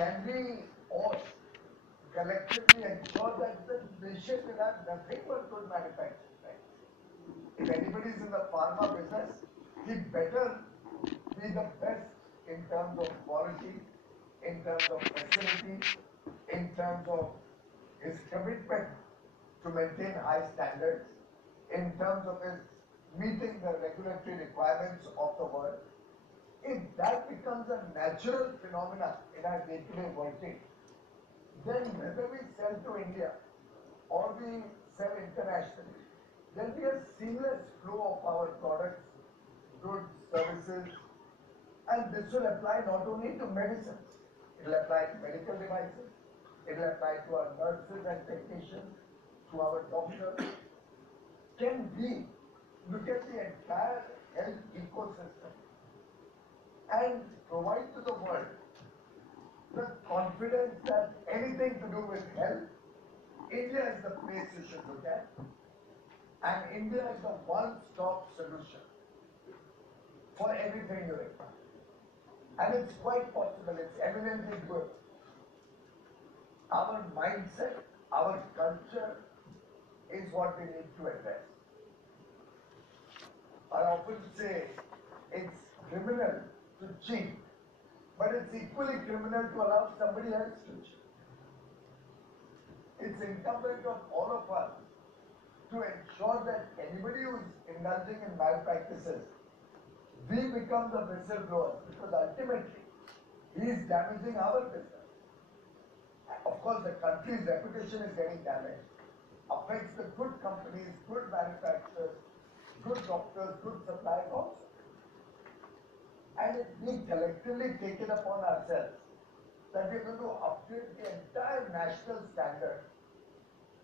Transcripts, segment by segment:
can we all collectively ensure that the nation will have nothing but good manufacturing, right? If anybody is in the pharma business, he better be the best in terms of quality, in terms of facility, in terms of his commitment to maintain high standards, in terms of his meeting the regulatory requirements of the world. If that becomes a natural phenomenon in our day-to-day working, then whether we sell to India or we sell internationally, there'll be a seamless flow of our products, goods, services, and this will apply not only to medicines, it will apply to medical devices, it will apply to our nurses and technicians, to our doctors. Can we look at the entire health ecosystem and provide to the world the confidence that anything to do with health, India is the place you should look at, and India is the one-stop solution for everything you require. And it's quite possible, it's eminently good. Our mindset, our culture is what we need to address. I often say it's criminal to cheat, but it's equally criminal to allow somebody else to cheat. It's incumbent on all of us to ensure that anybody who's indulging in malpractices, we become the whistleblowers, because ultimately he is damaging our business. Of course, the country's reputation is getting damaged, affects the good companies, good manufacturers, good doctors, good suppliers also. And if we collectively take it upon ourselves that we're going to upgrade the entire national standard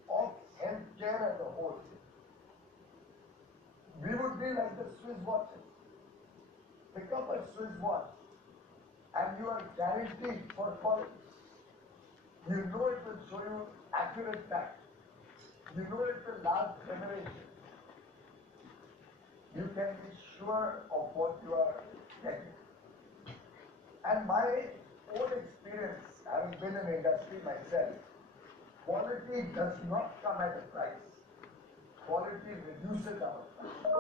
of healthcare as a whole, we would be like the Swiss watches. Pick up a Swiss watch and you are guaranteed for quality. You know it will show you accurate facts. You know it will last generations. You can be sure of what you are getting. And my own experience, having been in industry myself, quality does not come at a price. Quality reduces our price.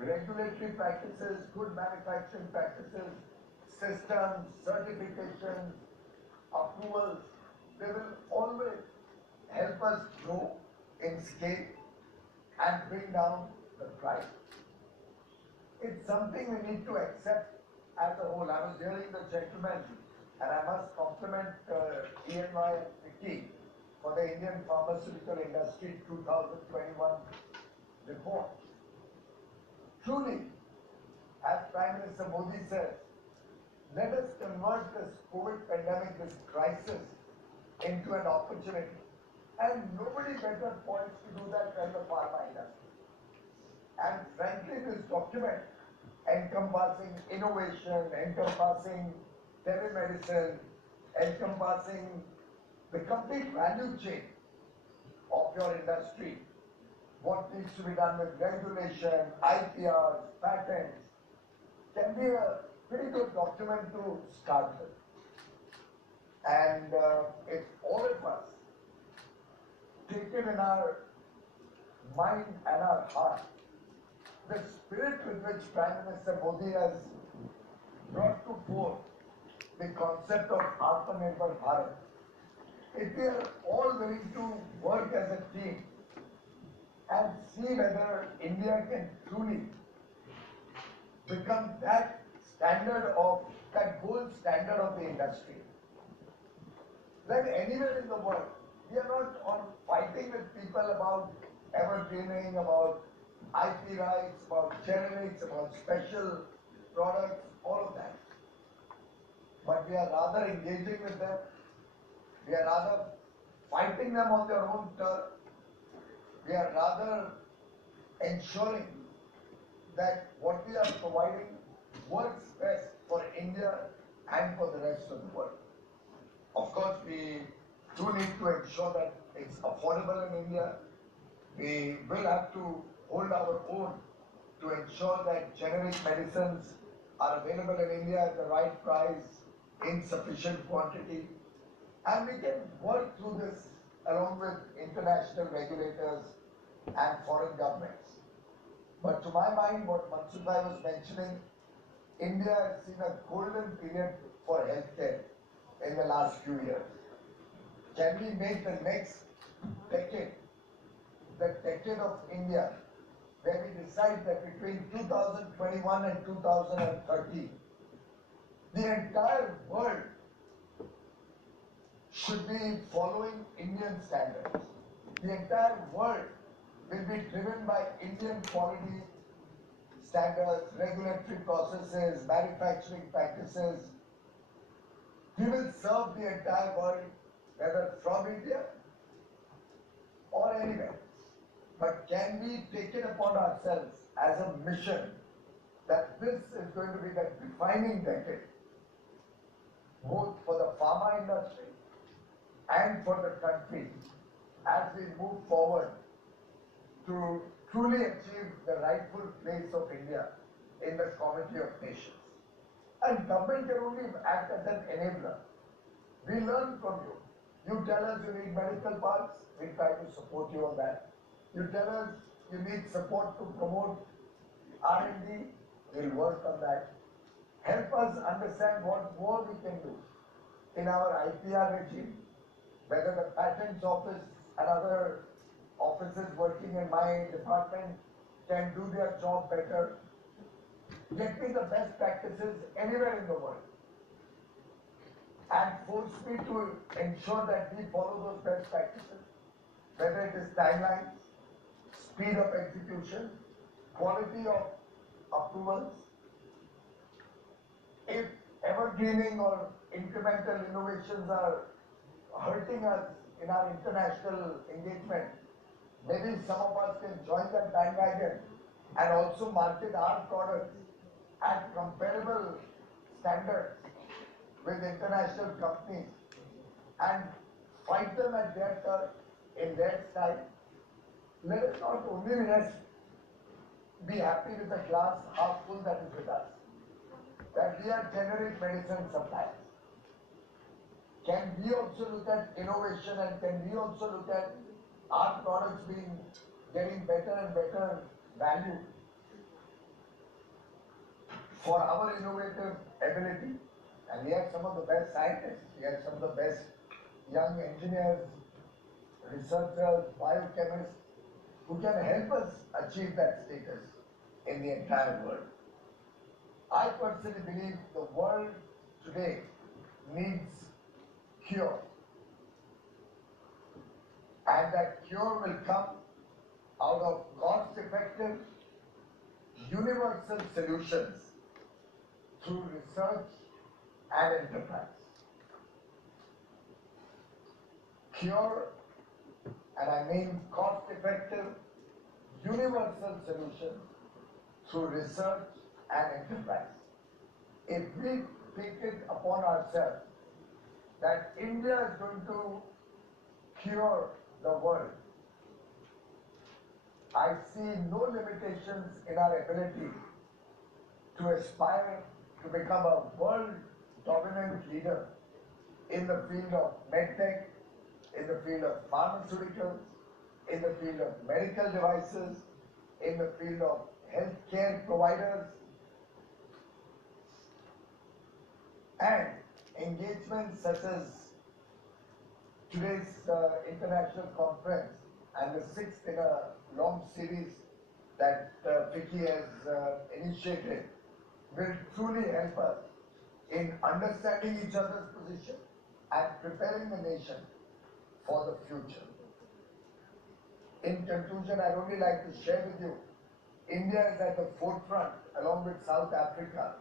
Regulatory practices, good manufacturing practices, systems, certifications, approvals, they will always help us grow in scale and bring down the price. It's something we need to accept as a whole. I was hearing the gentleman, and I must compliment ENY and Vicky for the Indian Pharmaceutical Industry 2021 report. Truly, as Prime Minister Modi says, let us convert this COVID pandemic, this crisis, into an opportunity. And nobody better points to do that than the pharma industry. And frankly, this document encompassing innovation, encompassing telemedicine, encompassing the complete value chain of your industry, what needs to be done with regulation, IPRs, patents, can be a pretty good document to start with. And if all of us take it in our mind and our heart, the spirit with which Prime Minister Modi has brought to forth the concept of Atmanirbhar Bharat, if we are all willing to work as a team and see whether India can truly become that standard of, that gold standard of the industry, then anywhere in the world, we are not on fighting with people about evergreening, about IP rights, about generics, about special products, all of that. But we are rather engaging with them. We are rather fighting them on their own turf. We are rather ensuring that what we are providing works best for India and for the rest of the world. Of course, we do need to ensure that it's affordable in India. We will have to hold our own to ensure that generic medicines are available in India at the right price, in sufficient quantity, and we can work through this along with international regulators and foreign governments. But to my mind, what Mansukh Bhai was mentioning, India has seen a golden period for healthcare in the last few years. Can we make the next decade the decade of India, where we decide that between 2021 and 2030, the entire world should be following Indian standards. The entire world will be driven by Indian quality standards, regulatory processes, manufacturing practices. We will serve the entire world, whether from India or anywhere. But can we take it upon ourselves as a mission that this is going to be the defining decade, both for the pharma industry and for the country, as we move forward to truly achieve the rightful place of India in the community of nations. And government can only act as an enabler. We learn from you. You tell us you need medical parks, we try to support you on that. You tell us you need support to promote R&D, we'll work on that. Help us understand what more we can do in our IPR regime, whether the patents office and other offices working in my department can do their job better. Get me the best practices anywhere in the world and force me to ensure that we follow those best practices, whether it is timelines, speed of execution, quality of approvals. If evergreening or incremental innovations are hurting us in our international engagement, maybe some of us can join that bandwagon and also market our products at comparable standards with international companies and fight them at their turn, in their style. Let us not only be happy with the glass half full that is with us, that we are generic medicine suppliers. Can we also look at innovation, and can we also look at our products getting better and better value for our innovative ability? And we have some of the best scientists, we have some of the best young engineers, researchers, biochemists, who can help us achieve that status in the entire world. I personally believe the world today needs cure. And that cure will come out of cost-effective, universal solutions through research and enterprise. Cure, and I mean cost-effective, universal solutions through research and enterprise. If we take it upon ourselves that India is going to cure the world, I see no limitations in our ability to aspire to become a world dominant leader in the field of medtech, in the field of pharmaceuticals, in the field of medical devices, in the field of healthcare providers, and engagements such as today's international conference and the sixth in a long series that Vicky has initiated will truly help us in understanding each other's position and preparing the nation for the future. In conclusion, I'd only like to share with you, India is at the forefront along with South Africa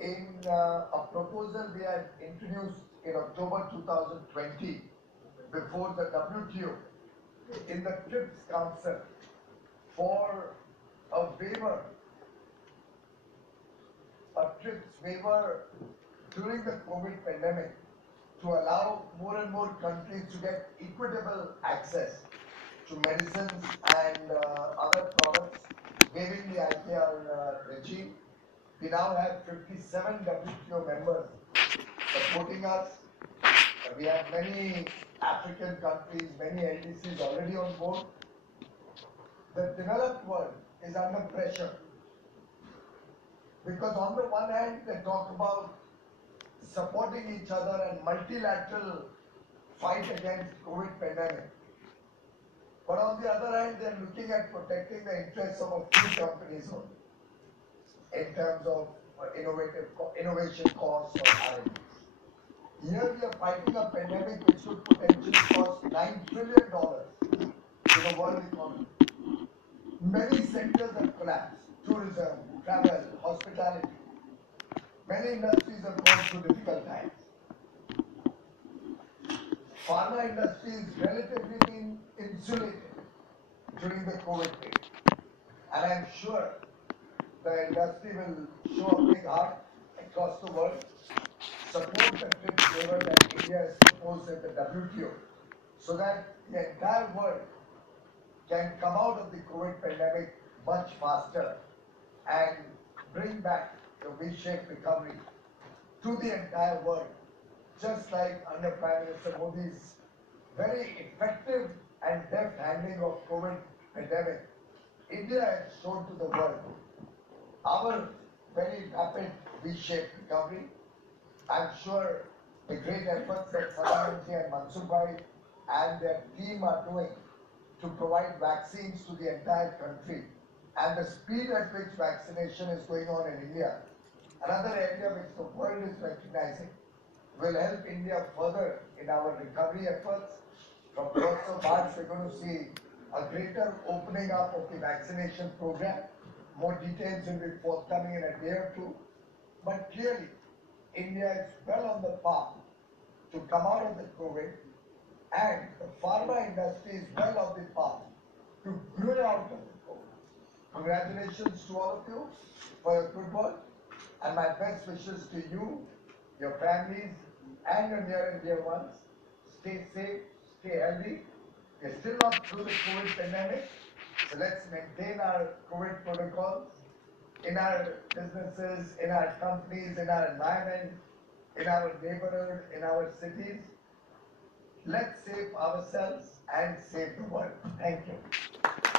in a proposal we had introduced in October 2020 before the WTO in the TRIPS Council for a TRIPS waiver during the COVID pandemic to allow more and more countries to get equitable access to medicines and other products, waiving the IPR regime. We now have 57 WTO members supporting us. We have many African countries, many LDCs already on board. The developed world is under pressure because on the one hand they talk about supporting each other and multilateral fight against COVID pandemic. But on the other hand, they're looking at protecting the interests of a few companies only in terms of innovation costs or R&D. Here we are fighting a pandemic which could potentially cost $9 trillion to the world economy. Many sectors have collapsed. Tourism, travel, hospitality. Many industries have gone through difficult times. Pharma industry is relatively been insulated during the COVID period. And I'm sure the industry will show a big heart across the world, support the TRIPS waiver that India has proposed at the WTO, so that the entire world can come out of the COVID pandemic much faster and bring back the V-shaped recovery to the entire world, just like under Prime Minister Modi's very effective and deft handling of COVID pandemic. India has shown to the world our very rapid V-shaped recovery. I'm sure the great efforts that Sadhananji and Mansukh and their team are doing to provide vaccines to the entire country and the speed at which vaccination is going on in India, another area which the world is recognizing, will help India further in our recovery efforts. From 1st of March, we're going to see a greater opening up of the vaccination program. More details will be forthcoming in a day or two. But clearly, India is well on the path to come out of the COVID, and the pharma industry is well on the path to grow out of the COVID. Congratulations to all of you for your good work, and my best wishes to you, your families, and your near and dear ones. Stay safe, stay healthy. We're still not through the COVID pandemic, so let's maintain our COVID protocols in our businesses, in our companies, in our environment, in our neighborhood, in our cities. Let's save ourselves and save the world. Thank you.